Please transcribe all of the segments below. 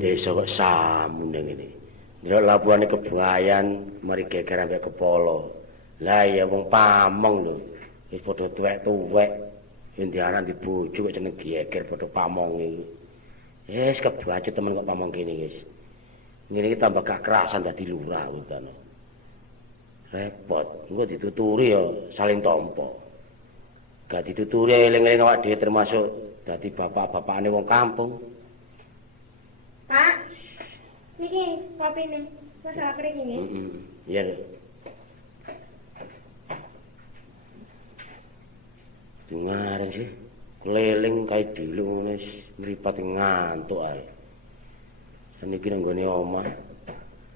desa kok samune ngene. Ndelok labuhane kebayan mari geger ambek kepala. Lah ya wong pamong lho. Wis padha tuwek-tuwek. Endi anak di bojo kok jeneng geger padha pamong iki. Wis kebacut temen kok pamong kene wis. Ngene iki tambah gak kerasan dadi lurah utane. Repot, engko dituturi ya saling tampa. Gak dituturi eling-eling awak dhewe termasuk dadi bapak-bapakane wong kampung. Pak, niki kopine. Masalah kering ini. Iya. Dengar sih. Keliling kae dulu ngene mripat ngantuk ae. Saniki nang gone omah.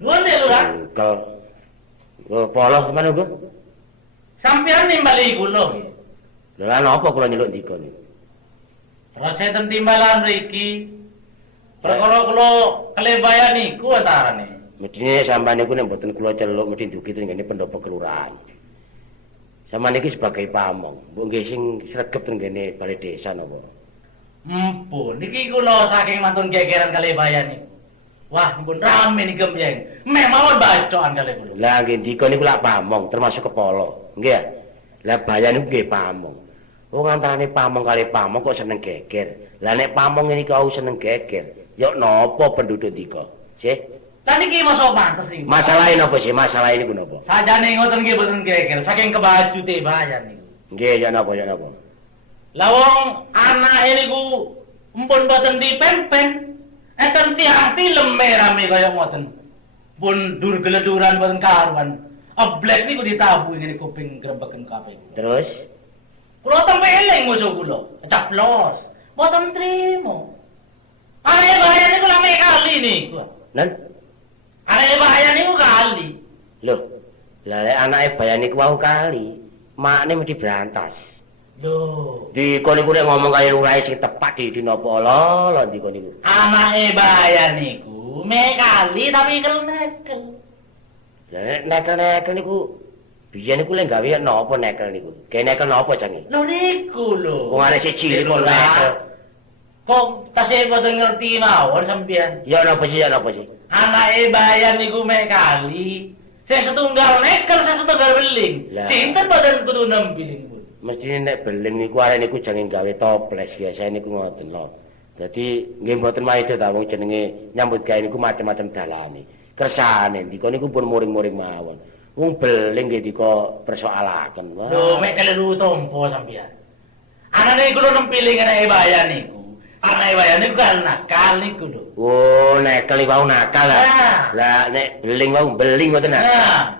Nuwun ya, Lurah. Engkel. Polos mana kok? Sampeyan nimbali kula. Lah napa kula nyeluk ndika niku? Terus enten timbalan mriki. Perkara kula kelebayan niku antarane. Medine sampeyan niku nek mboten kula celuk mesti dugi teng ngene pendopo kelurahan. Sampeyan iki sebagai pamong, mbok nggih sing sregep teng ngene balai desa napa? Mpun, niki kula saking mantun gegeran kalebayan niku. Wah, mpun rame niki mbiyen. Memawon bacokan kali kula. Lah nggih ndika niku lak pamong termasuk kepala. Nggih. Lah bayan niku nggih pamong. Wong antarane pamong kali pamong kok seneng geger. Lah nek pamong ini kau seneng geger, ya napa penduduk ndika? Sih. Lah niki masa pantes niku. Masalahe napa sih? Masalahe niku napa? Sajane ngoten nggih boten geger, saking kebajute bayan niku. Nggih, ya napa ya napa. Lah wong anake niku mpun boten dipempen. Enten tiang film rame kaya ngoten. Pun dur geleduran boten karuan. Ablek niku ditabuh ngene kuping grembeken kabeh. Terus kula tempe eling musuh kula. Caplos. Boten trimo. Anake bahaya niku lame kali niku. Nen? Anake bahaya niku kali. Loh. Lah lek anake bayan niku wau kali, makne mesti berantas. Loh, Dika niku nek ngomong kaya lurahe sing tepat di napa ala dika niku. anake bahaya niku me kali tapi nekel. Lah nekel niku biyen niku lek gawe napa nekel niku? Gawe nekel napa jange? Lho niku lho. Wong arek sik cilik kok nekel. Kok tasih boten ngerti mawon sampeyan. Ya napa sih? Anake bahaya niku me kali. Sing setunggal nekel, sing setunggal beling. Lah. Sinten boten kudu nembiling. Mesti nek beling niku arek niku jange gawe toples biasa niku ngoten lho. Dadi nggih mboten wae ta wong jenenge nyambut gawe niku macam-macam dalane. Kersane dika niku pun muring-muring mawon. Wong beling nggih dika persoalaken. Lho mek keliru tompo sampeyan. Anane kula nempiling anake bayan niku. Anake bayan niku kan nakal niku lho. Oh, nekel iki wau nakal lah. Lah nek beling wau beling ngoten Nah.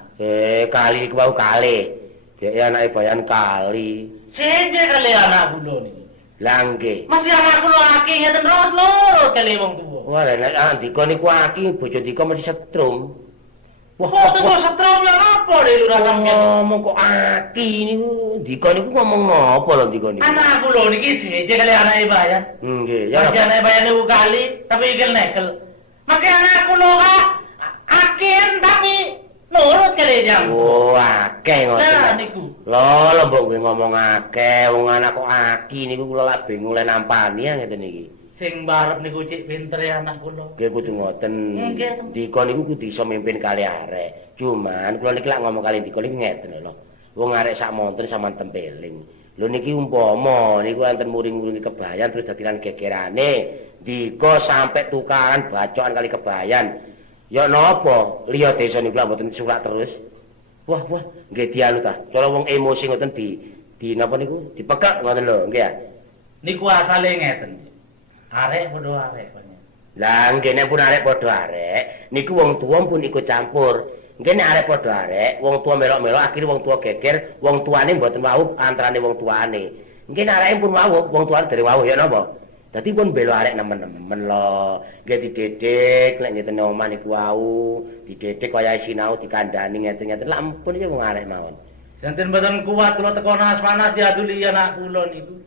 Kali niku wau kali. Dek anake bayan kali. Senje kali anak kula niki. Lah nggih. Masih anak kula akeh ngeten loro kali wong tuwa. Wah, nek dika niku aki bojo dika mesti setrum. Wah, tuwa setrum ya napa lho lurah sampeyan. Ngomong kok aki niku. Dika niku ngomong napa lho dika niku? Anak kula niki senje kali anake bayan. Nggih, ya. Masih anake bayan niku kali tapi ikel nekel. Make anak kula akeh tapi nurut kali jam. Oh, akeh ngoten. Nah niku. Lho, mbok kowe ngomong akeh, wong anak kok aki niku kula lak bingung le nampani ngeten iki. Sing barep niku cik pinter ya anak kula. Nggih kudu ngoten. Nggih. Dika niku kudu iso mimpin kali arek. Cuman kula niki lak ngomong kali Dika niku ngeten lho. Wong arek sak monten sampean tempeling. Lho niki umpama niku enten muring-muring kebayan terus dadilan gegerane. Dika sampe tukaran bacokan kali kebayan. Ya napa? Liya desa niku lak mboten surak terus. Wah, nggih dianu ta. Cara wong emosi ngoten di napa niku? Dipekak ngoten lho, nggih ya. Niku asale ngeten. Arek padha arek banyak. Lah nggih nek pun arek padha arek, niku wong tuwa pun ikut campur. Nggih nek arek padha arek, wong tuwa melok-melok akhire wong tuwa geger, wong tuane mboten wau antarane wong tuane. Nggih nek areke pun wau, wong tuane dereng wau ya napa? Dadi pun bela arek nemen-nemen lho. Nggih dididik lek ngeten omah niku wau, dididik kaya sinau dikandani ngeten-ngeten. Lah ampun ya wong arek mawon. Janten mboten kuat kula teko panas diaduli anak kula niku.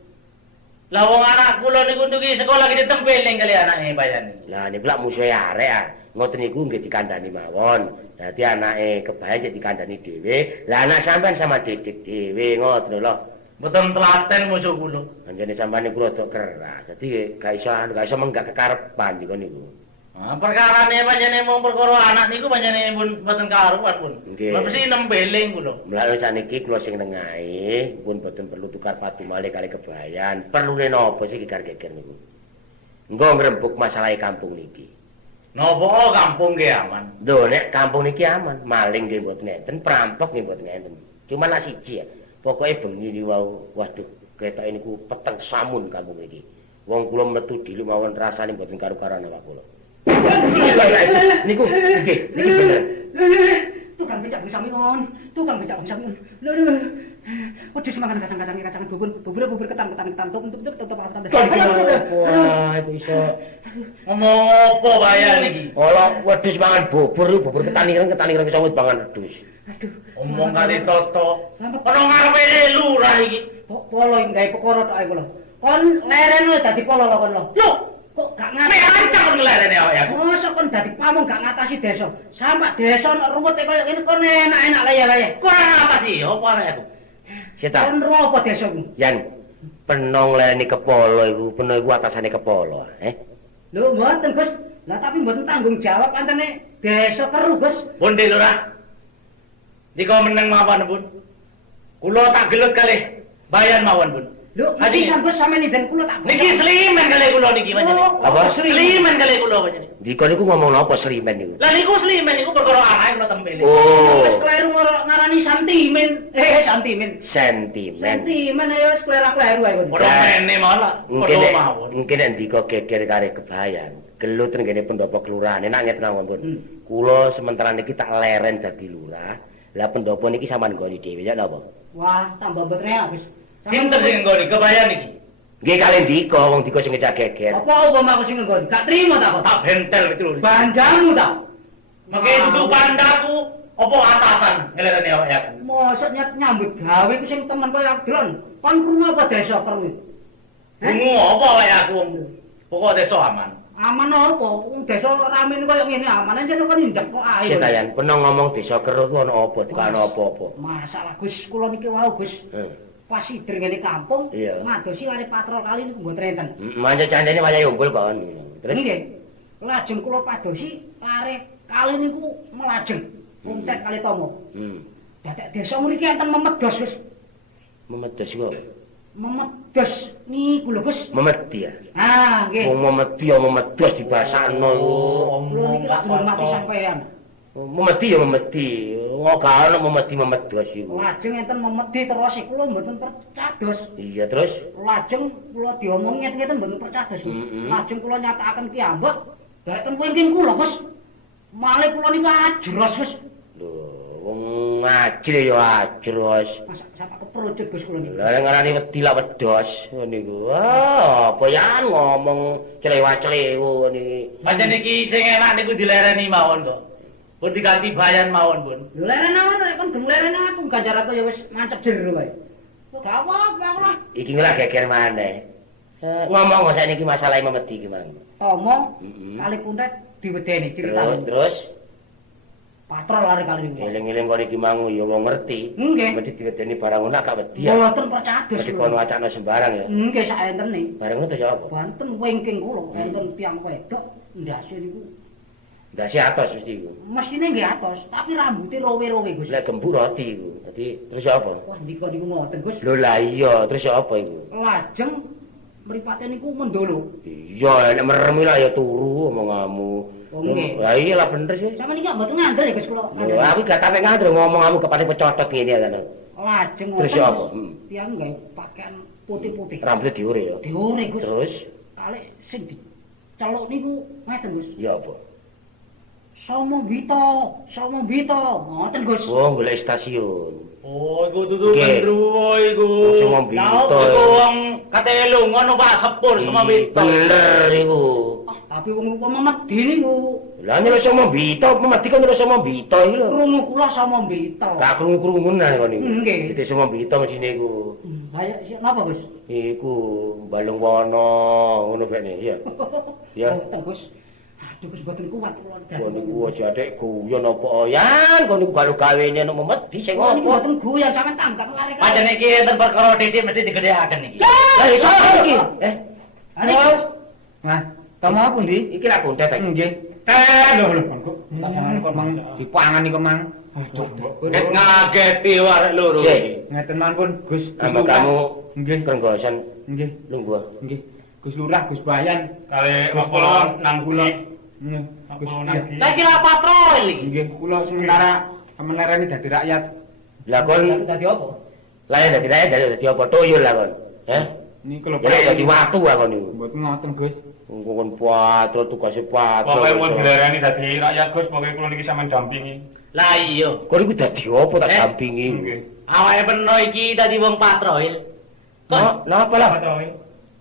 Lah wong anak kula niku ndugi sekolah ki ditempeling kali anake bayan. Lah niku lak musuhe arek ah. Ngoten niku nggih dikandani mawon. Dadi anake kebayan cek dikandani dhewe. Lah anak sampean sama didik dhewe ngoten lho. Mboten telaten musuh kula. Anjene sampean niku rada keras. Dadi gak iso menggak kekarepan niku niku. Perkarane panjenengan mung perkara anak niku panjenengan pun mboten karuan pun. Nggih. Lha mesti nembeling kula. Mlaku saniki kula sing nengahe pun boten perlu tukar patu malih kali kebayan. Perlune napa sih geger-geger niku? Engko ngrembug masalah kampung niki. Napa kampung nggih aman? Lho nek kampung niki aman, maling nggih mboten enten, perampok nggih mboten enten. Cuma nak siji ya. Pokoke bengi niku wau, waduh, ketoke niku peteng samun kampung niki. Wong kula metu dilu mawon rasane mboten karo-karoan awak kula. Niku nggih, niki bener. Tukang becak sampun. Lho. Wedhus mangan kacang bubur ketan tutup apa. Wah, iku iso. Ngomong apa bayar niki? Ola wedhus mangan bubur ketan ireng iso mangan wedhus. Aduh, Omong kali toto. Selamat. Kono ngarepe lurah iki. Polo gawe perkara tok ae kula. Kon leren lho dadi polo lho kon lho. Lho, Kok gak ame ngatasi? ancam kon ngelereni awake aku. Mosok kon dadi pamong gak ngatasi desa. Sampak desa nek ruwete koyo ngene kon enak-enak laye-laye. Kurang apa sih? Apa arek aku? Sita, Kon ropo desaku? Yan. Penong leni kepolo iku, peno iku atasane kepolo, Lho mboten Gus. Lah tapi mboten tanggung jawab antene desa keru Gus. Pun di lurah. Dika meneng mawon pun. Kula tak gelut kalih bayan mawon pun. Lho, Adi. iki Gus sampeyan ijen kula tak. Niki slimen kalih kula niki panjenengan. Apa? Slimen kalih kula panjenengan. Dika niku ngomong napa Srimen niku? Lah niku slimen niku perkara anake kula tempeli. Wis Oh, kleru ngarani santimen. Santimen. sentimen. Sentimen ayo wis kleru-kleru ae kon. Ora mene malah. Mungkin Padha mawon. mungkin nek Dika geger kare kebayan. Gelut ngene pendopo kelurahan. Enak nget mawon pun. Hmm. Kula sementara niki tak leren dadi lurah. Lah pendopo niki sampean nggoni dhewe ya napa? Wah, tambah mboten enak Gus. Sinten sing nggoni kebayan iki? Nggih kalih Dika, wong Dika sing ngejak geger. Apa upama aku sing nggoni? Gak trimo ta kok. Tak bentel iki lho. Banjamu ta? Mengke dudu pandaku apa atasan ngelereni awake aku. Mosok nyambut gawe ku sing temen koyo adron. Kon krungu apa desa keru? Bungu apa awake aku wong. Pokok desa aman. Aman apa? Wong desa rame koyo ngene aman aja kon indek kok ae. Setayan, peno ngomong desa kerut ku ana apa? Dika ana apa-apa. Masalah Gus, kula niki wau Gus. Pas idring ngene kampung, Iya. ngadosi lare patrol kali niku mboten enten. Manja candene wayahe umpul kon. Terus Nggih. Lajeng kula padosi lare kali niku melajeng. Kuntek kali tomo. Dadak desa mriki enten memedhos Gus. Memedes kok. Memedhos niku lho Gus. Memedi ya. Ah, nggih. Wong memedi ya memedes dibasakno iku. Kula niki lak ngurmati sampean. Memedi ya memedi. Ngogal memedi-memedes iku. Lajeng enten memedi terus kula mboten percados. Iya terus Lajeng kula diomong ngeten-ngeten mboten percados. Mm-mm. Lajeng kula nyatakaken ki ambek daten wingking kula Gus. Malih kula niku ajros Gus. lho wong ngajri ya ajros. Masak sampe keprojot Gus kula niku. Lah ngarani wedi lak wedos niku. Ah, apa ya ngomong clewa-clewu niki. Pancen iki sing enak niku dilereni mawon kok. Pun diganti bayan mawon pun. Lho leren awon nek kon gelem leren aku ganjar aku ya wis mancep jero wae. Gak apa-apa aku lah. Iki ngelak geger maneh. Ngomong kok saiki masalah memedi iki mang. Tomo Mm-mm. kali kuntet diwedeni Terus critane. terus Patrol lari kali niku. eling-eling kok iki mang ya wong ngerti. Nggih. Mesti diwedeni barang ngono gak wedi ya. Mboten percados. Mesti kono acakno sembarang ya. Nggih sak entene. Barang itu ya apa? Banten wingking kula enten tiyang wedok ndase niku. Ndase atos mesti iku. Mestine nggih atos, tapi rambuté rowe-rowe Gus. Lek gembur roti iku. Dadi terus ya apa? Wah ndika niku ngoten Gus. Lho lah iya, terus ya apa iku? Lajeng mripate niku mendolo. Iya, nek merem lah ya turu omonganmu. Oh, nggih. Lah iya lah bener sih. Sampe niki mboten ngandel ya Gus kula. Lho, aku gak tape ngandel ngomonganmu kepane pecotot ngene ya kan. Lajeng Terus ya apa? Tiyang gawe pakaian putih-putih. Rambutnya diure ya. Diore Gus. Terus Kali sing diceluk niku ngeten Gus. ya apa? Somo Bito. Ngoten Gus. Oh, golek stasiun. Oh, iku dudu Nggih. gendruwo iku. Sing ngombe Lah, itu. iku wong katelu ngono Pak sepur sama wito. Bener iku. Tapi wong memedi niku. Lah nyeluk sama Bito, memedi kok nyeluk sama Bito iki lho. Krungu kula sama Bito. Gak krungu-krungunan kon niku. Nggih. Dite sama Bito mesine iku. Kayak napa Gus? Iku balung wono ngono bene ya. Ya. Ngoten Gus. Aduh Gus boten kuat kula. Kon niku aja adek guyon apa oyan, kon niku balu gawene nek memedi sing Kula niku apa. boten guyon sampean tanggap lare. Pancen iki enten perkara titik mesti digedhekaken iki. Lah iso iki. Ani Gus. Nah, kamu apa ndi? Iki lah kontet iki. Nggih. Lho kok. Tasane kok mang dipangan iki mang. Nek ngageti arek loro iki. Ngeten mawon Gus. Ambek kamu Nggih. krenggosan Nggih. lungguh. Nggih. Gus Lurah, Gus Bayan. Kali kula nang kula. Gus Lah kira patrol iki. Nggih, kula sementara melereni dadi rakyat. Lah kon Dadi apa? lah dadi rakyat dadi apa tuyul lah kon. Heh. Niki kula Ya dadi watu lah kon niku. mboten ngoten Gus. Kon patrol tugase patrol. Pokoke mun dilereni dadi rakyat Gus, pokoke kula niki sampean dampingi. Lah iya, Kon iku dadi apa tak dampingi. Nggih. awake peno iki dadi wong patrol. Napa lah?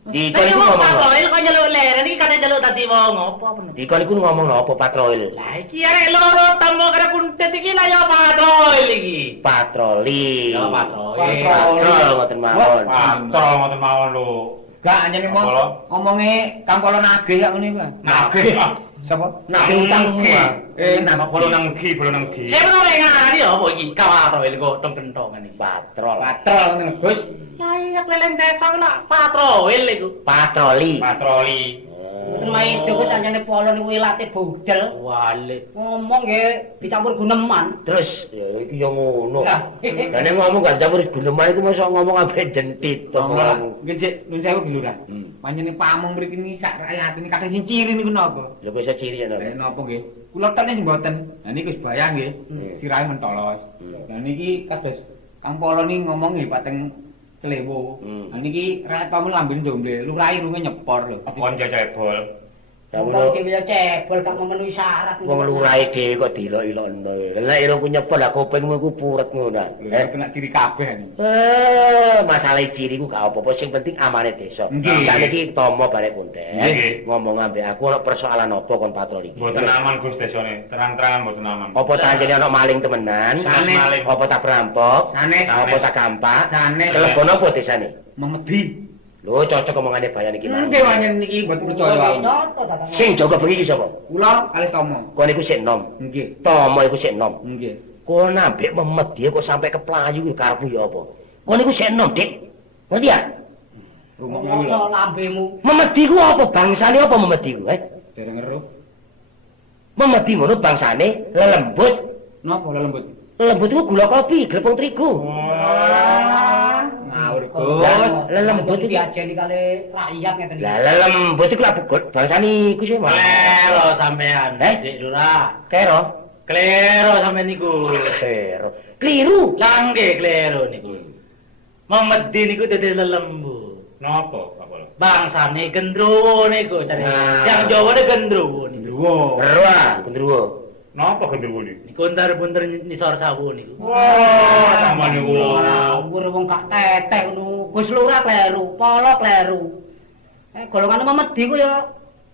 Di kon Lah iku wong ngomong. patrol kok nyeluk leren iki kate nyeluk dadi wong apa peno. Di kon iku ngomong apa patrol? Lah iki arek loro tambo karo kuntet iki lah ya patrol iki. Patroli. Ya patrol. Patrol ngoten mawon. Patrol ngoten mawon lho. Gak anjene Apa? ngomonge Kangkolo nagih ya ngene iku. Nagih. Sapa? Nagih utang semua. Nang kula nang ngi, kula nang ngi. Saya menawa ngani apa iki patrol kok tong-tentongan iki. Patrol. Patrol ngoten Gus. Lah iya keleleng desa lah patrol iku. Patroli. Patroli. Mboten main Gus anjene polo niku ilate budel. Wale. Ngomong nggih dicampur guneman. Terus ya iki yo ngono. Lah. Lah nek ngomong gak campur guneman iku mosok ngomong ambek jentit to. Nggih sik nun sewu Gus Lurah. Hmm. Panjenengan pamong mriki ni sak rakyat ini kadang sing ciri niku napa? Lho kok iso ciri ana. Napa nggih? Kula tenis mboten. Lah niki wis bayang nggih. Sirahe mentolos. Hmm. Lah niki kados Kang Polo ni ngomong nggih pateng Celewo. Hmm. Lah niki rakyat pamong lambene domble, lurah irunge nyepor lho. Kon jajebol. Kamu Kok dhewe ya cebol gak memenuhi syarat. wong lurahe dhewe kok dilok-ilokno. Lah irungku nyepol lah kupingmu iku puret ngono. Lha kena ciri kabeh ni. Masalah ciriku gak apa-apa, sing penting amane desa. Nggih. Sakniki tomo bare konten. Nggih. Ngomong ambek aku ana persoalan apa kon patrol iki. Mboten aman Gus desane. Terang-terangan mboten aman. Apa tak anjene ana maling temenan? Sanes. Maling. Apa tak perampok? Sanes. Apa tak kampak? Sanes. Kelebon apa desane? Memedi. Lho cocok omongane bayan iki mau. Nggih wanyen niki mboten percaya. Sing jaga bengi iki sapa? Kula kalih Tomo. Kon iku sik nom. Nggih. Tomo iku sik nom. Nggih. Kon ambek memedi kok sampai keplayu iki karepmu ya apa? Kon iku sik nom, Dik. Ngerti ya? Rungokno lho. Ngono lambemu. Memedi ku apa bangsane apa memedi ku, Dereng eruh. Memedi ngono bangsane lelembut. Napa lembut? Lelembut iku gula kopi, glepung terigu. Ngawur Lah, lelembut iki diajeni kali rakyat ngeten iki. Lah lelembut iku lha bangsane iku sih, Mas. Klero sampean, Dik Lurah. Kero. Klero sampean niku. Kero. Kliru. Lah nggih klero niku. Memedi niku dadi lelembu. Napa, Pak Polo? Bangsane gendruwo niku cari. Nah. Yang Jawa ne gendruwo niku. Ndruwo. Berwa, gendruwo. Napa gendruwo niku? Niku bunter nisor sawu niku. Wah, sama niku. Ngawur wong gak tetek ngono. Gus Lurah kleru, Polo kleru. Golongane Memedi ku ya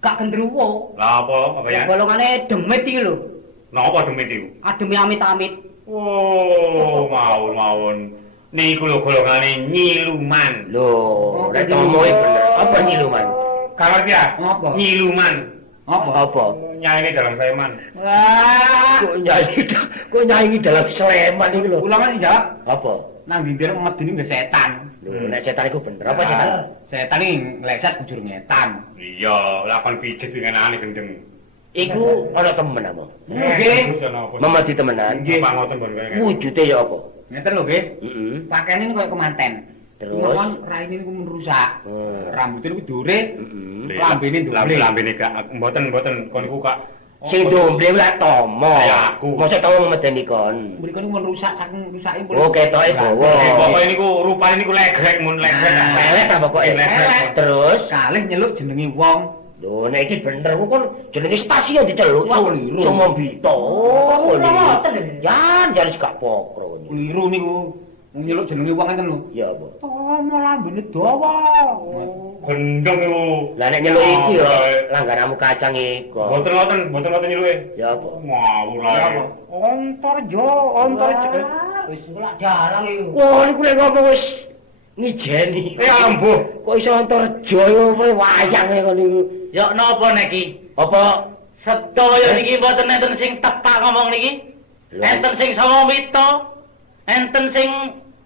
gak gendruwo. Lah apa ya? Golongane demit iki lho. Napa demit iku? Ademe amit-amit. Oh, mawon. Niku lho golongane nyiluman. Lho, nek tomo bener. Apa nyiluman? Kabar ya? Apa? Nyiluman. Apa? Nyanyi dalam preman. Wah. Kok nyanyi dalam Sleman iki lho. Kula kan jawab, Apa? nang dindir Memedi niku nggih setan. Lho, nek setan iku bener apa setan? Setan iki ngleset bujur ngetan. Iya, lakon pijet wingenane gendeng. Iku ana temen apa? Nggih. Memedi temenan. Nggih, pangoten bon kene. Wujude ya apa? Ngeten lho nggih. Heeh. Pakaiane koyo kemanten. Terus? Ngomong raine niku merusak. Rambutnya niku dure. Heeh. Lambene ndule. Lambene gak mboten kon niku Kak. Sing domble lak tomo. Ya aku. Mosok tomo medeni kon. Mriko niku merusak saking rusake Oh, ketoke dawa. Pokoke niku rupane niku legrek mun legrek. Nah, Pelek ta pokoke. Pelek. Terus, kalih nyeluk jenenge wong. lho nek iki bener ku kon jenenge stasiun diceluk. Wah, keliru. Somombito. Oh, ngoten lho. Ya, jan gak pokro. Keliru niku. Nyeluk jenenge wong ngeten lho. Ya apa? Tomo lambene dawa. Gendeng niku. Lah nek nyeluk iki yo langganamu kacang iku. Mboten nyeluke. Ya apa? Ngawur Ya ae. apa? Ontor Wis ora dalang iki. Wah, niku lek ngomong wis ngijeni. ambuh. Kok iso Antarja yo wayange kon niku. Ya napa niki? Apa Sedaya niki mboten enten sing tepak ngomong niki. Lho. Enten sing sama wito. Enten sing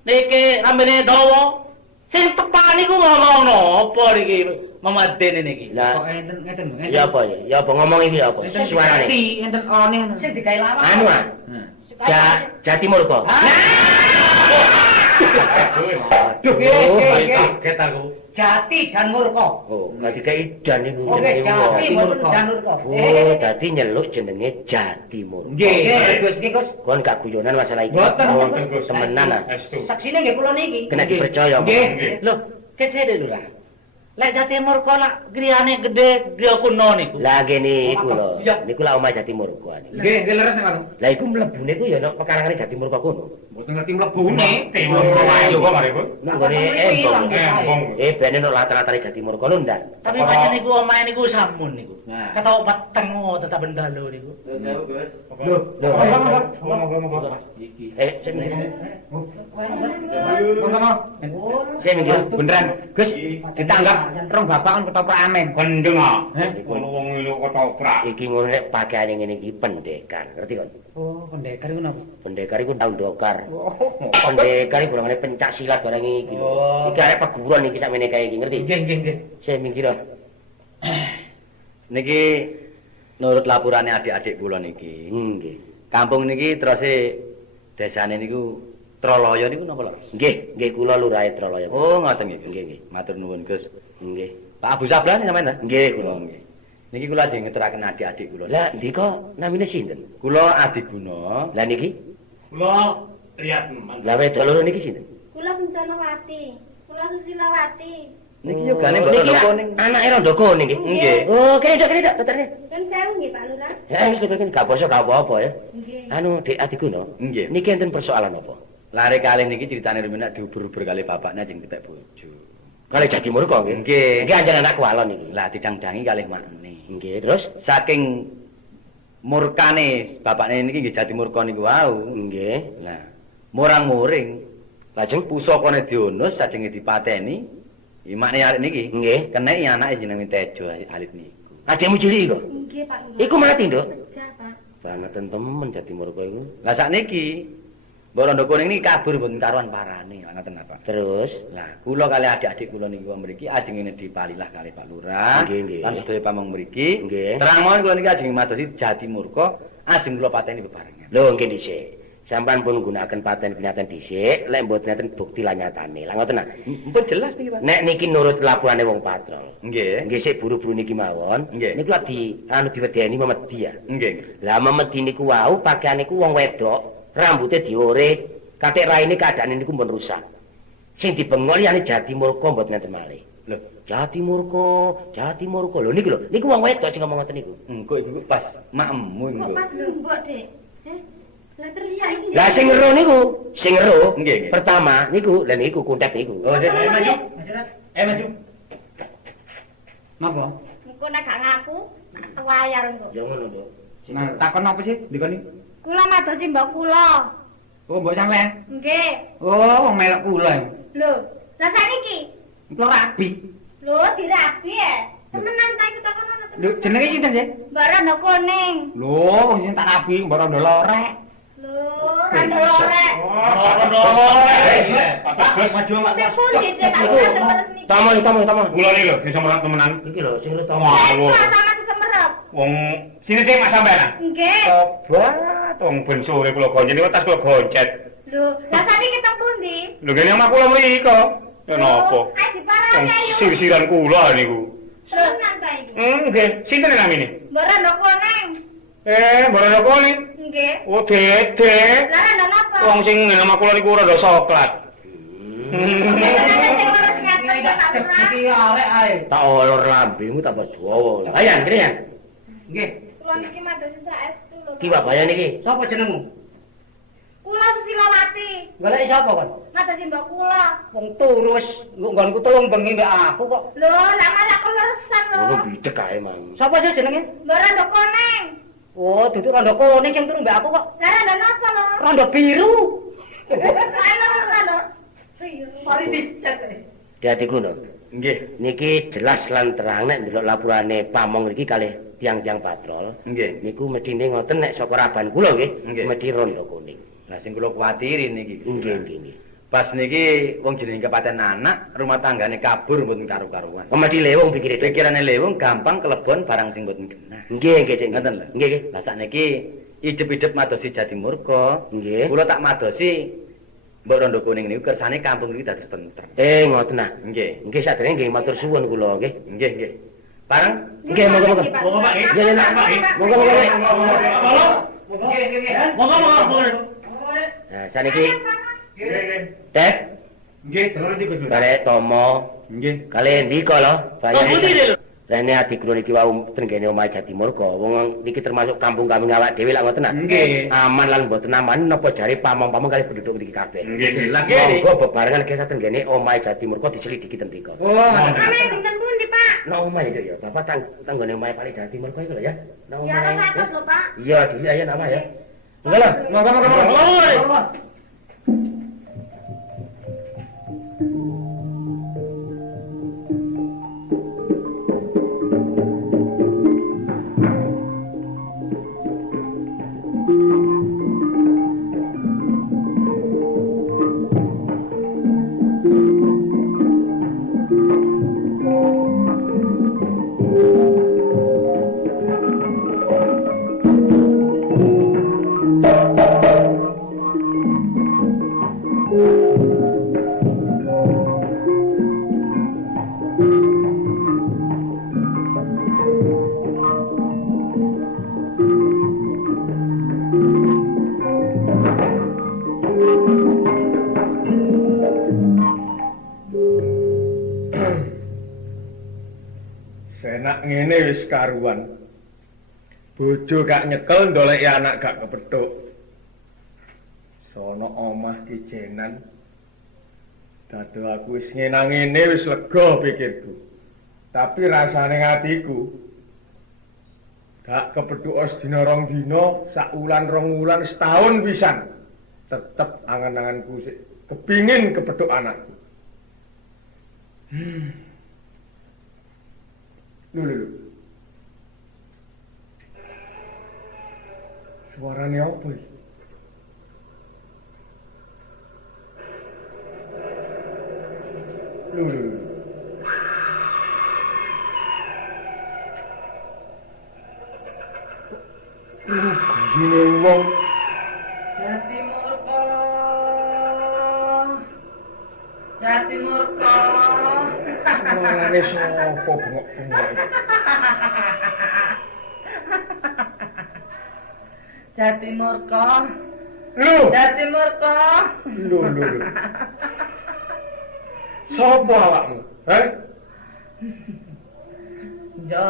niki rambene dawa. Sing tepak niku ngomong napa niki Mamadene niki? Lah, Kok enten ya apa ya? Ya apa ngomong iki apa? Suarane. enten one sing digawe lawak. Anu ah. Jati Murko. Duh, Kaget aku. Jati dan Murko. Oh, gak dikai dan iku. Oke, Jati mboten dan Murko. Oh, dadi nyeluk jenenge Jati Murko. Nggih, Gus iki Gus. Kon gak guyonan masalah iki. Mboten, Gus. Temenan ah. Saksine nggih kula niki. Kena dipercaya. Nggih. Lho, kecede lho lah. Lek Jati Murko lak griyane gede, griya kuno niku. Lah ngene iku lho. Niku lah omah Jati Murko niku. Nggih, leres nek aku. Lah iku mlebune ku ya nek pekarangane Jati Murko kono. Mboten ngerti mlebune. Ayo kok mari, Bu. Nang gone embong. Bene nek latar-latare Jati Murko lho ndak. Tapi pancen niku omahe niku samun niku. Nah. Ketok peteng tetap bendalo niku. Lho, Monggo. sini. Monggo. Saya mikir Beneran, Gus, ditanggap rong bapak kan ketoprak amen. Gendeng ah. Ono wong lho ketoprak. iki ngono nek pakaiane ngene iki pendekar, ngerti kon? Oh, pendekar iku napa? Pendekar iku tau ndokar. Oh, Pendekar iku golongane pencak silat barang iki lho. Oh. Iki arek peguron iki sakmene kae iki, ngerti? Nggih, nggih, nggih. Saya mikir Niki nurut lapurane adik-adik kula niki. nggih. Kampung niki teruse desane niku Troloyo niku napa lho? Nggih, nggih kula lurahe Troloyo. Oh, ngoten nggih. Nggih, nggih. Matur nuwun, Gus. Nggih. Pak Abu Sablan sampean ta? Nggih, kula. Oh, nggih. Niki kula ajeng ngeteraken adik-adik kula. Lah ndika namine sinten? Kula Adiguna. Lah niki? Kula lihat Lah wedok loro niki sinten? Kula Bencanawati. Kula Susilawati. Niki yo gane Oh, niki mbok ning. anake Rondo Kuning nggih. Nggih. Oh, kene dok, dokternya. Dan sewu nggih Pak Lurah. Ya wis kene gak poso gak apa-apa ya. Nggih. Anu Dik Adiguna. Nggih. Niki enten persoalan apa? Lare kalih niki critane rumenak diubur-ubur kali bapaknya ajeng dipek bojo. Kali Jati Murko nggih. Nggih. Nggih anjen anakku alon iki. Lah dicangdangi kalih makne. Nggih, terus Saking murkane bapakne niki nggih Jati Murka niku wau. nggih. Lah, murang-muring lajeng pusakane dionus sajenge dipateni. Imakne arek niki Nggih. keneki anake jenenge Tejo alit niku. Ajemu cilik kok. Nggih Pak Lurah. Iku mati, Nduk. Pecah, Pak. Bangetan temen Jati Murko iku. Lah sakniki Mbok Rondo Kuning niki kabur mboten karuan parane, ngoten apa. Terus Lah, kula kali adik-adik kula niku mriki ajeng ngene dipalilah kali Pak Lurah. Nggih, nggih. Lan sedaya pamong mriki. Nggih. Terang mawon kula niki ajeng madosi Jati Murka, ajeng kula pateni bebarengan. lho nggih dhisik. Sampeyan pun nggunakaken paten penyaten dhisik, lek mboten enten bukti lan nyatane. Lah ngoten ah. Mpun jelas niki, Pak. Nek niki nurut laporane wong patrol. Nggih. Nggih sik buru-buru niki mawon. Nggih. Niku lak diwedeni memedi ya. Nggih. Lah memedi niku wau pakaiane niku wong wedok, rambutnya diore, katik raine keadaane niku pun rusak. Sing dibengol yane Jati Murka mboten enten malih. Lho, Jati Murka. Lho niku lho, niku wong wedok sing ngomong ngoten niku. engko iku pas makemmu Kok engko. pas lembok, Dek? Lah teriak iki. Lah sing ngero niku, sing ngero. Nggih, nggih. Pertama niku, lha niku kuntet niku. Oh, Dek, maju. Maju. Napa? Engko nek gak ngaku, tak wayar engko. Ya ngono, Bu. Nah, takon apa sih dikoni? Kula madosi mbok kula. Oh, mbok sampean. Nggih. Oh, wong melok kula. Lho, lah saniki. Kula rabi. Lho, dirabi ya. Temenan ta iku takon ngono Lho, temenan. jenenge sinten sih? Mbak Rondo Kuning. Lho, wong sing tak rabi mbok rondo lorek. Lho, Rondo Lorek. Maju Sing pundi sih Pak Lurah temen niki? Tomo. Kula iki lho sing semerap temenan. Iki lho sing ngero Ngawur. Lah sama semerep. Wong sini sing Mas sampean. Nggih. Tobat, wong ben sore kula goncet niku tas kula goncet. Lho, lah saniki teng pundi? Lho kene omah kula mriko. Ya napa? Ayo diparani Wong ayo. sir-siran kula niku. Temenan ta iku? Nggih, sinten namine? Mbak Rondo Kuning. Mbok kene. Nggih. Oh, Dede. Lah Rondo napa? Wong sing nang omah kula niku rada soklat. Temenan sing ngurus ngaten ya Pak Lurah. Iki arek ae. tak olor lambemu tak Jawa. Ayan, kene ya. Nggih. Kula niki madosi saestu lho. Ki babayan niki. Sapa jenengmu? Kula Susilawati. Golek sapa kon? Madosi mbok kula. Wong turu wis nggonku tulung bengi mbek aku kok. Lho, lah malah keleresan lho. Ngono bidek kae, Mang. Sapa sih jenenge? Mbak Rondo Kuning. Oh, duduk rondo kuning sing turu mbek aku kok. Lah Rondo napa lho? Rondo biru. Ayo Rondo. Mari dicat. Dadi ngono. Nggih. Niki jelas lan terang nek ndelok lapurane pamong iki kalih tiang-tiang patrol. Nggih. Niku medine ngoten nek saka raban kula nggih, Nggih. medi Rondo Kuning. Lah sing kula kuwatiri niki. Nggih. Pas niki wong jenenge kepaten anak, rumah tanggane kabur mboten karu-karuan. Omah dilewung pikire Pikirane lewung gampang kelebon barang sing mboten genah. Nggih, nggih, Cik. Ngoten lho. Nggih, nggih. Lah sakniki idep-idep madosi Jatimurka. Nggih. Kula tak madosi Mbok Rondo Kuning niku kersane kampung iki dados tentrem. Ngoten nah. Nggih. Nggih sadurunge nggih matur suwun kula nggih. Nggih, nggih. Bareng Nggih, monggo. Monggo Pak. Nggih, nggih, Pak. Monggo. Nggih, nggih. Monggo. Nah, saniki Tek, Nggih, terus iki Gus. karek Tomo, Nggih. kalian ndika lho. Kok putih lho. Rene adik kula niki wau tenggene omah Jatimurka. Wong niki termasuk kampung kami awak dhewe lak ngoten nah. Nggih. Aman lan mboten aman napa jare pamong-pamong kali penduduk mriki kabeh. Nggih, jelas. Monggo bebarengan kesah tenggene omah Jatimurka diselidiki ten mriko. Amane dinten pundi, Pak? Nah omah itu ya, Bapak tanggone omah Pak Jatimurka iku lho ya. Nah Ya omah. atas atas lho, Pak. Iya, dili ayo nama ya. Monggo lho. Monggo. Senak ngene wis karuan. Bojo gak nyekel ndoleki anak gak kepethuk. Sono omah kijenan. Dadi aku wis ngenang ngene wis lega pikirku. Tapi rasane atiku gak kepethuk sedina rong dina, sak wulan rong wulan setahun pisan. Tetep angan-anganku sik kepingin kepethuk anakku. Lho. Suarane apa iki? Lho. Gune wong Jatimurka. Jatimurka. suarane sapa bengok-bengok iki? Jatimurka. Lho, Jatimurka. lho. Sapa awakmu? Yo,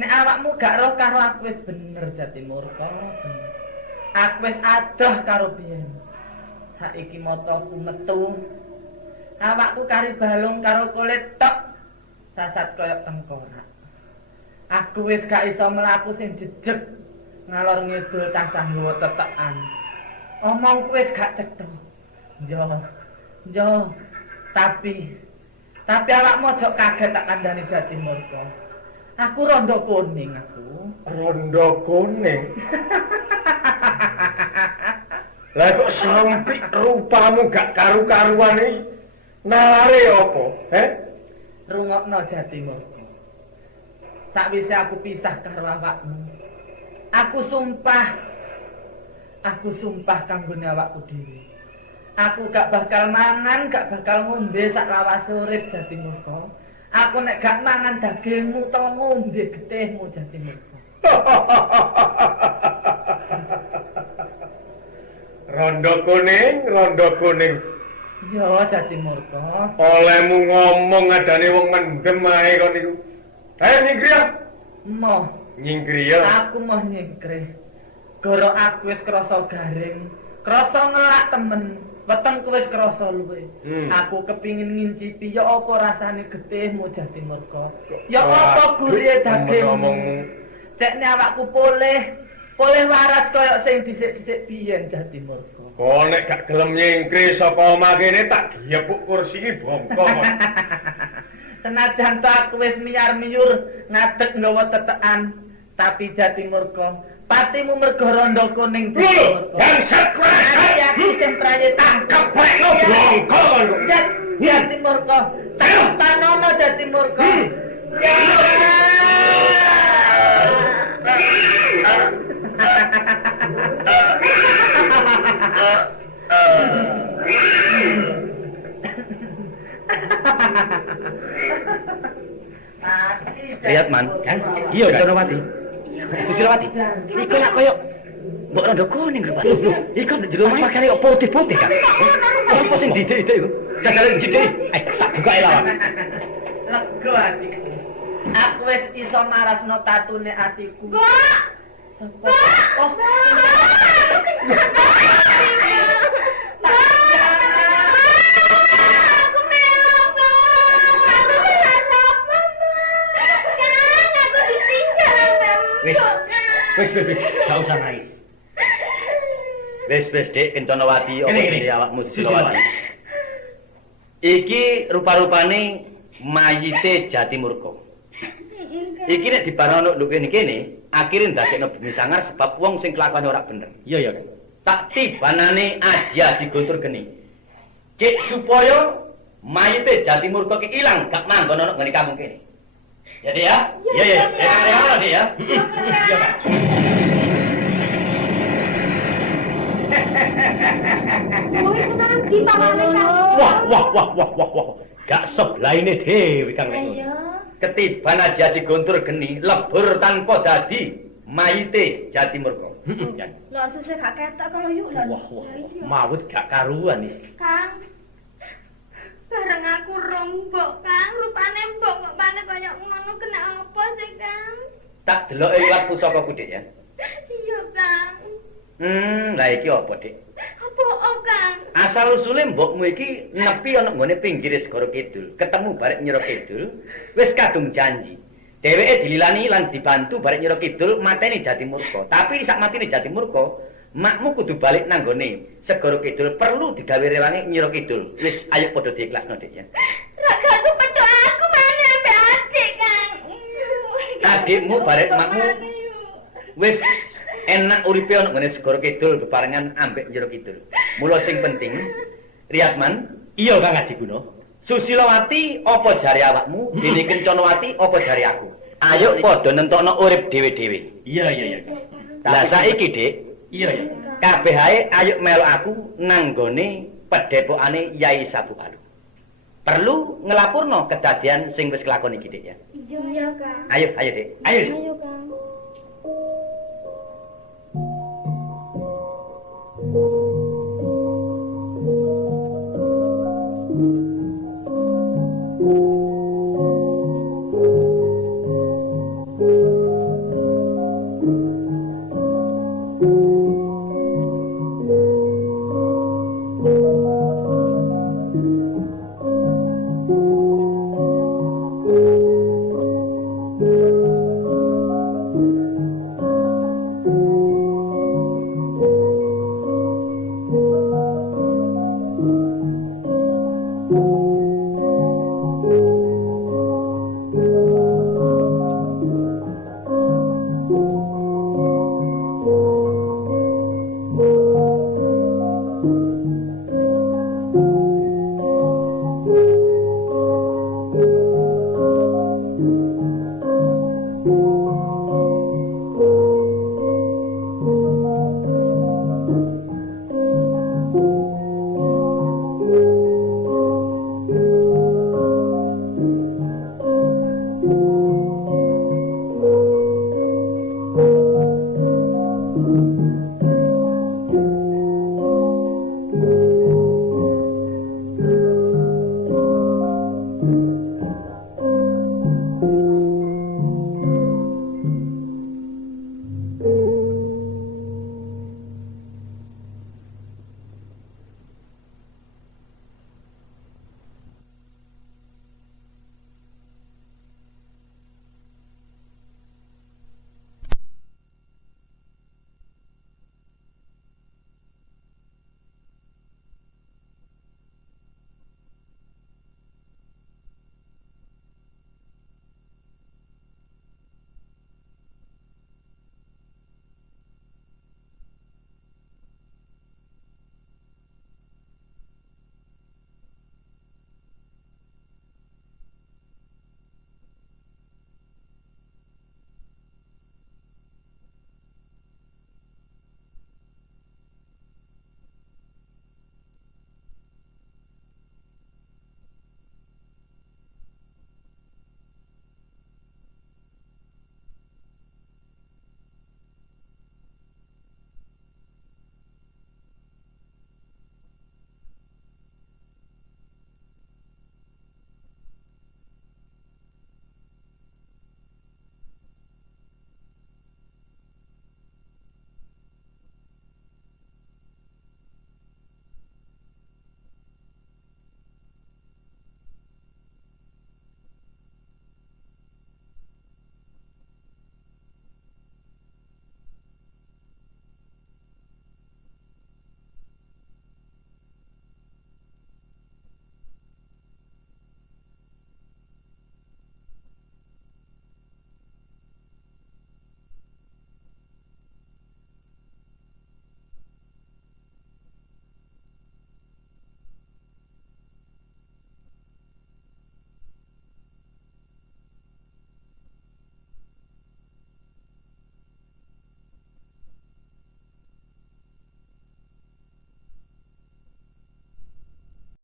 nek awakmu gak roh karo aku wis bener Jatimurka. Aku wis adoh karo biyen. Saiki mataku metu. Awakku kari balung karo kulit tok. Sasat kaya tengkorak. Aku wis gak iso mlaku sing jejeg. Ngalor ngidul tansah nggawa tetekan. Omongku wis gak cetha. Yo. Tapi awakmu aja kaget tak kandhani Jatimurka. Aku Rondo Kuning aku. Rondo Kuning. Lah kok sampe rupamu gak karu-karuan iki? Nalare apa? Rungokno Jatimurka. Sakwise aku pisah karo awakmu. Aku sumpah kanggone awakku dhewe. Aku gak bakal mangan, gak bakal ngombe sak lawas urip Jatimurka. Aku nek gak mangan dagingmu to ngombe getihmu Jatimurka. Rondo kuning. Yo Jatimurka. Olehmu ngomong adane wong mendem ae kon niku. Nyingkri ya? Moh, Nyingkri ya. aku moh nyingkrih. Goro aku wis krasa garing, krasa ngelak temen. Wetengku wis krasa luwe. Aku kepingin ngincipi ya apa rasane getihmu Jatimurka. Ya apa gurihe dagingmu. Cekne awakku pulih waras kaya sing dhisik-dhisik biyen Jatimurka. Kok nek gak gelem nyingkri saka omah kene tak giyepuk kursi iki bongkok. Senajan to aku wis miyar-miyur ngadeg nggawa tetekan, tapi Jatimurka Patimu mergo rondo kuning Jati. Yang sekrek. Aku sing prayita Keprekno blongko. Jati Murka. Tanono Jati Murka. Lihat man, kan? Iya Conowati. Kusirowati. Iku lak koyo mbok rondo kuning rupane. Iku nek jero omah pakane kok putih-putih kan. Apa sing didik-didik iku? Jajale didik. Tak bukae lawang. Lega atiku. Aku wis iso marasno tatune atiku. Oh. Wis, gak usah nangis. Wis, Dik, Kenconowati apa iki awakmu Silowati. Iki rupa-rupane mayite Jati Murka. Iki nek dibarono lho kene, akhire ndadekno bumi sangar sebab wong sing kelakuane ora bener. Iya, Kang. Tak tibanane Aji Guntur geni. Cek supaya mayite Jati Murka ki ilang gak manggon ana ngene kampung kene. Jadi ya? Iya. Dek ya. Iya, Kak. Wah. Gak sebelaine dhewe Kang Nek. Ketiban Aji Guntur geni lebur tanpa dadi mayite Jati Murka. Lah susah gak ketok kalau yuk lah. Wah. Mawut gak karuan iki. Kang. Bareng aku rombok, Kang. Rupane mbok kok panek kaya ngono kena apa sih, Kang? Tak deloke liwat pusakaku, Dik ya. Iya, Kang. Lah iki apa, Dik? Apa, Kang? Asal usule mbokmu iki nepi ana nggone pinggir Segara Kidul, ketemu barek Nyira Kidul, wis kadung janji. Dheweke dililani lan dibantu barek Nyira Kidul mateni Jati Murka. Tapi sak matine Jati Murka, makmu kudu balik nang nggone Segara Kidul, perlu digawe rewangi Nyira Kidul. Wis ayo padha diikhlasno, Dik ya. Ragaku pedho aku mana ambek adik, Kang. Adikmu barek makmu wis enak uripe ana nggone Segara Kidul bebarengan ambek Nyira Kidul. Mula sing penting, Riyadman, iya Kang Adiguna. Susilowati apa jare awakmu, Dene Kenconowati apa jare aku. Ayo padha nentokno urip dhewe-dhewe. Iya. Lah saiki, Dik. Iya. Kabeh ae ayo melu aku nang nggone pedhepokane Yai Sabu Alu. Perlu ngelapurno kedadian sing wis kelakon iki, Dik ya. Iya, Kang. Ayo, Dik. Ayo. Ayo, Kang.